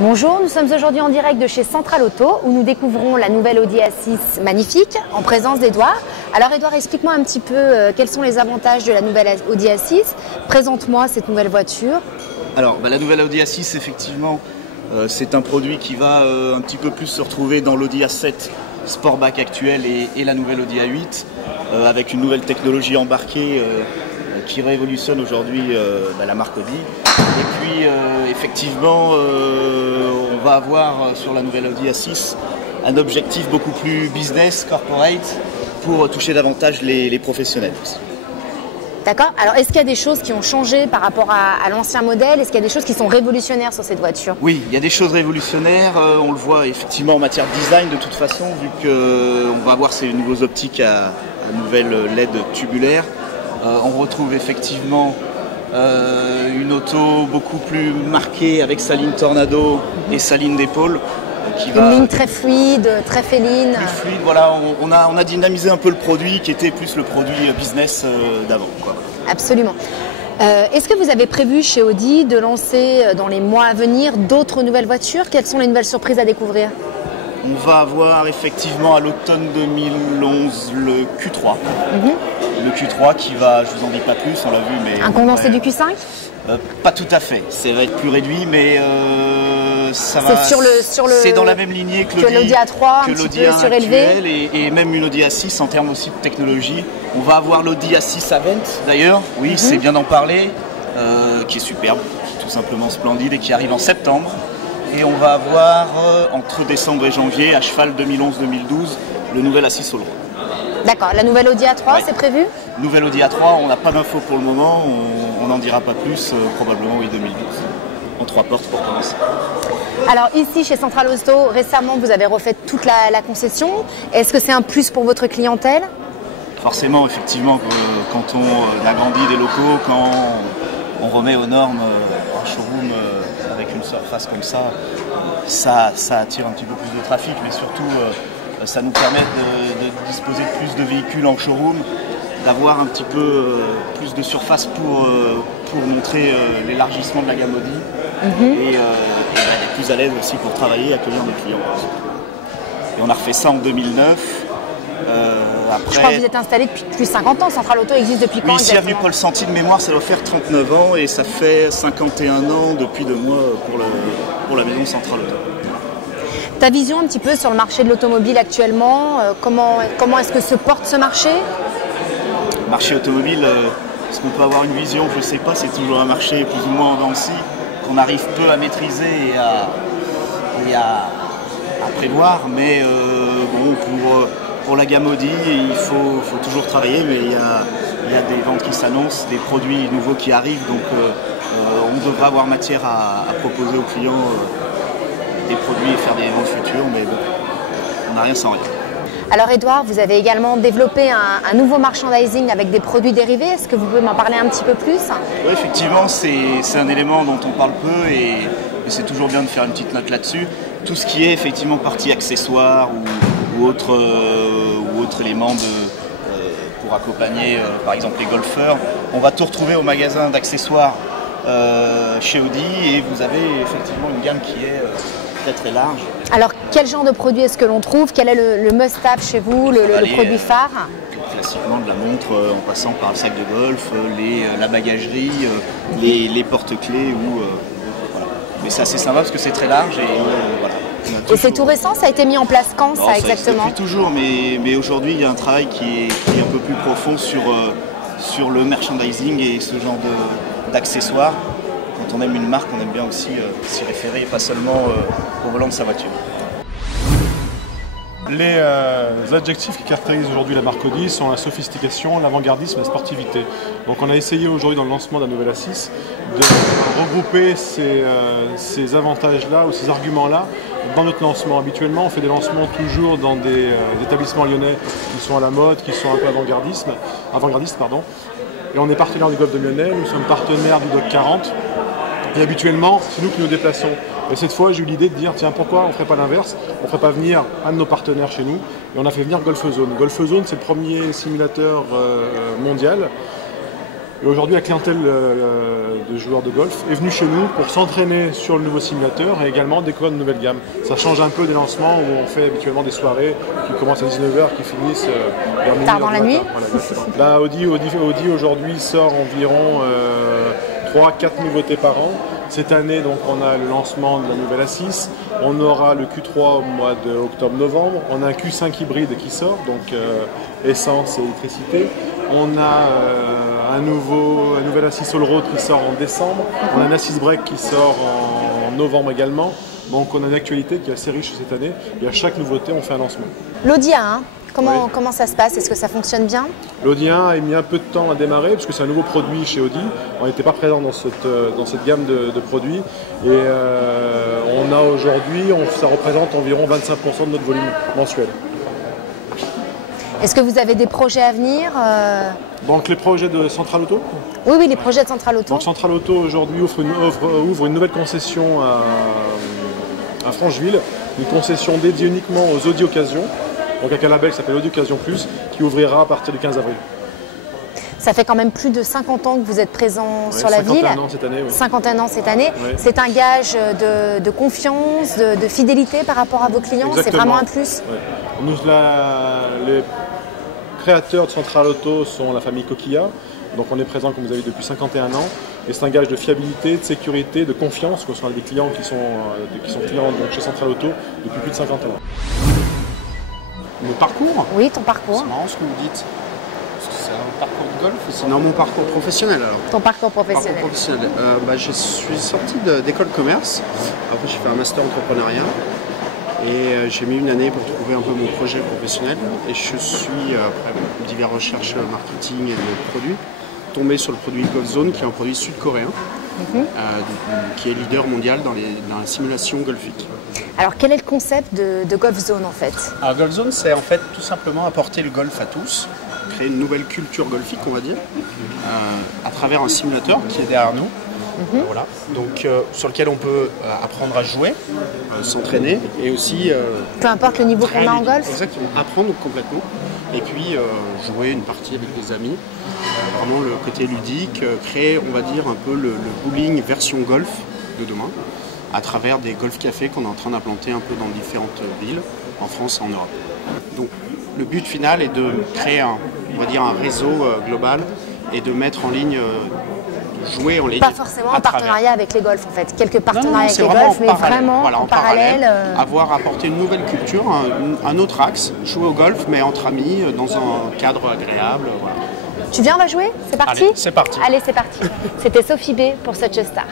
Bonjour, nous sommes aujourd'hui en direct de chez Central Auto où nous découvrons la nouvelle Audi A6 magnifique en présence d'Edouard. Alors Edouard, explique-moi un petit peu quels sont les avantages de la nouvelle Audi A6. Présente-moi cette nouvelle voiture. Alors la nouvelle Audi A6 effectivement c'est un produit qui va un petit peu plus se retrouver dans l'Audi A7 Sportback actuel et la nouvelle Audi A8 avec une nouvelle technologie embarquée qui révolutionne aujourd'hui la marque Audi. Et puis effectivement on va avoir sur la nouvelle Audi A6 un objectif beaucoup plus business, corporate, pour toucher davantage les professionnels. D'accord. Alors est-ce qu'il y a des choses qui ont changé par rapport à l'ancien modèle? Est-ce qu'il y a des choses qui sont révolutionnaires sur cette voiture? Oui, il y a des choses révolutionnaires. On le voit effectivement en matière de design de toute façon, vu qu'on va avoir ces nouveaux optiques à nouvelle LED tubulaire. On retrouve effectivement une auto beaucoup plus marquée avec sa ligne Tornado et sa ligne d'épaule. Une ligne très fluide, très féline. Plus fluide, voilà, on a dynamisé un peu le produit qui était plus le produit business d'avant. Absolument. Est-ce que vous avez prévu chez Audi de lancer dans les mois à venir d'autres nouvelles voitures? Quelles sont les nouvelles surprises à découvrir? On va avoir effectivement à l'automne 2011 le Q3. Le Q3 qui va, je vous en dis pas plus, on l'a vu, mais... Un condensé du Q5? Pas tout à fait, ça va être plus réduit, mais ça va... C'est dans la même lignée que l'Audi A3, un petit peu surélevé. Et même une Audi A6 en termes aussi de technologie. On va avoir l'Audi A6 Avant d'ailleurs, oui, c'est bien d'en parler, qui est superbe, tout simplement splendide et qui arrive en septembre. Et on va avoir entre décembre et janvier, à cheval 2011-2012, le nouvel A6 Allroad. D'accord, la nouvelle Audi A3, ouais. C'est prévu? Nouvelle Audi A3, on n'a pas d'infos pour le moment, on n'en dira pas plus, probablement oui 2012. En 3 portes pour commencer. Alors ici chez Central Auto, récemment vous avez refait toute la concession. Est-ce que c'est un plus pour votre clientèle? Forcément, effectivement, quand on agrandit des locaux, quand on remet aux normes un showroom avec une surface comme ça, ça attire un petit peu plus de trafic, mais surtout ça nous permet de disposer de plus de véhicules en showroom, d'avoir un petit peu plus de surface pour montrer l'élargissement de la gamme Audi et être plus à l'aise aussi pour travailler et accueillir nos clients. Et on a refait ça en 2009. Après, je crois que vous êtes installé depuis plus de 50 ans. Central Auto existe depuis quand? Oui, ici avenue Paul Santi de mémoire, ça doit faire 39 ans et ça fait 51 ans depuis 2 mois pour la maison Central Auto. Ta vision un petit peu sur le marché de l'automobile actuellement, comment est-ce que se porte ce marché? Le marché automobile, est-ce qu'on peut avoir une vision? Je ne sais pas, c'est toujours un marché plus ou moins en dents de scie qu'on arrive peu à maîtriser et à prévoir, mais bon, pour la gamme Audi, il faut toujours travailler, mais il y a des ventes qui s'annoncent, des produits nouveaux qui arrivent, donc on devrait avoir matière à proposer aux clients des produits et faire des ventes futures, mais bon, on n'a rien sans rien. Alors Edouard, vous avez également développé un nouveau merchandising avec des produits dérivés. Est-ce que vous pouvez m'en parler un petit peu plus? Oui, effectivement, c'est un élément dont on parle peu et c'est toujours bien de faire une petite note là-dessus. Tout ce qui est effectivement partie accessoires ou autre élément pour accompagner par exemple les golfeurs, on va tout retrouver au magasin d'accessoires chez Audi et vous avez effectivement une gamme qui est très large. Alors quel genre de produit est-ce que l'on trouve? Quel est le must-have chez vous, le produit phare? Classiquement de la montre en passant par le sac de golf, la bagagerie, les porte-clés voilà. Mais c'est assez sympa parce que c'est très large et voilà. Et c'est tout récent, ça a été mis en place quand ça exactement? Depuis toujours, mais aujourd'hui il y a un travail qui est un peu plus profond sur le merchandising et ce genre d'accessoires. Quand on aime une marque, on aime bien aussi s'y référer et pas seulement au volant de sa voiture. Les adjectifs qui caractérisent aujourd'hui la marque Audi sont la sophistication, l'avant-gardisme et la sportivité. Donc on a essayé aujourd'hui dans le lancement de la nouvelle A6 de regrouper ces avantages-là ou ces arguments-là dans notre lancement. Habituellement on fait des lancements toujours dans des établissements lyonnais qui sont à la mode, qui sont un peu avant-gardistes. Et on est partenaire du Golf de Lyonnais, nous sommes partenaires du Doc 40. Et habituellement, c'est nous qui nous déplaçons. Et cette fois, j'ai eu l'idée de dire, tiens, pourquoi on ne ferait pas l'inverse? On ne ferait pas venir un de nos partenaires chez nous. Et on a fait venir Golf Zone. Golf Zone, c'est le premier simulateur mondial Et aujourd'hui, la clientèle de joueurs de golf est venue chez nous pour s'entraîner sur le nouveau simulateur et également découvrir de nouvelles gammes. Ça change un peu des lancements où on fait habituellement des soirées qui commencent à 19h, qui finissent vers minuit. Tard dans la nuit. Voilà, là, Audi aujourd'hui sort environ 3-4 nouveautés par an. Cette année, donc, on a le lancement de la nouvelle A6. On aura le Q3 au mois d'octobre-novembre. On a un Q5 hybride qui sort, donc essence et électricité. On a un nouvel A6 All Road qui sort en décembre. On a un A6 Break qui sort en novembre également. Donc on a une actualité qui est assez riche cette année. Et à chaque nouveauté, on fait un lancement. L'Audi A1, comment ça se passe? Est-ce que ça fonctionne bien? L'Audi A1 a mis un peu de temps à démarrer parce que c'est un nouveau produit chez Audi. On n'était pas présent dans cette gamme de produits. Et on a aujourd'hui, ça représente environ 25% de notre volume mensuel. Est-ce que vous avez des projets à venir? Donc les projets de Central Auto? Oui, les projets de Central Auto. Donc Central Auto aujourd'hui ouvre une nouvelle concession à Francheville, une concession dédiée uniquement aux Audi Occasion, donc avec un label qui s'appelle Audi Occasion Plus, qui ouvrira à partir du 15 avril. Ça fait quand même plus de 50 ans que vous êtes présent sur la ville. 51 ans cette année. Oui. 51 ans cette année. Oui. C'est un gage de confiance, de fidélité par rapport à vos clients. C'est vraiment un plus. Oui. Les créateurs de Central Auto sont la famille Coquilla. Donc on est présent, comme vous avez dit, depuis 51 ans. Et c'est un gage de fiabilité, de sécurité, de confiance, qu'on soit des clients qui sont clients donc, chez Central Auto depuis plus de 50 ans. Mon parcours? Oui, ton parcours. C'est marrant ce que vous dites. Est-ce que c'est un parcours de golf ou c'est mon parcours professionnel alors? Ton parcours professionnel. Parcours professionnel. Je suis sorti d'école de commerce. Après j'ai fait un master entrepreneuriat. Et j'ai mis une année pour trouver un peu mon projet professionnel. Et je suis, après diverses recherches marketing et de produits, tombé sur le produit GolfZone, qui est un produit sud-coréen, qui est leader mondial dans la simulation golfique. Alors quel est le concept de GolfZone en fait? Alors GolfZone, c'est en fait tout simplement apporter le golf à tous, créer une nouvelle culture golfique, on va dire, à travers un simulateur qui est derrière nous. Voilà. Donc, sur lequel on peut apprendre à jouer, s'entraîner et aussi... peu importe le niveau qu'on a en golf? Exactement, apprendre complètement et puis jouer une partie avec des amis. Vraiment le côté ludique, créer on va dire un peu le bowling version golf de demain à travers des golf cafés qu'on est en train d'implanter un peu dans différentes villes en France et en Europe. Donc le but final est de créer on va dire un réseau global et de mettre en ligne... jouer en ligne. Pas forcément en partenariat avec les golfs en fait, quelques partenariats avec les golfs, mais vraiment en parallèle. Avoir apporté une nouvelle culture, un autre axe, jouer au golf mais entre amis, dans un cadre agréable. Voilà. Tu viens, on va jouer? C'est parti? Allez, c'est parti. Allez, c'est parti. C'était Sophie B pour Such a Star.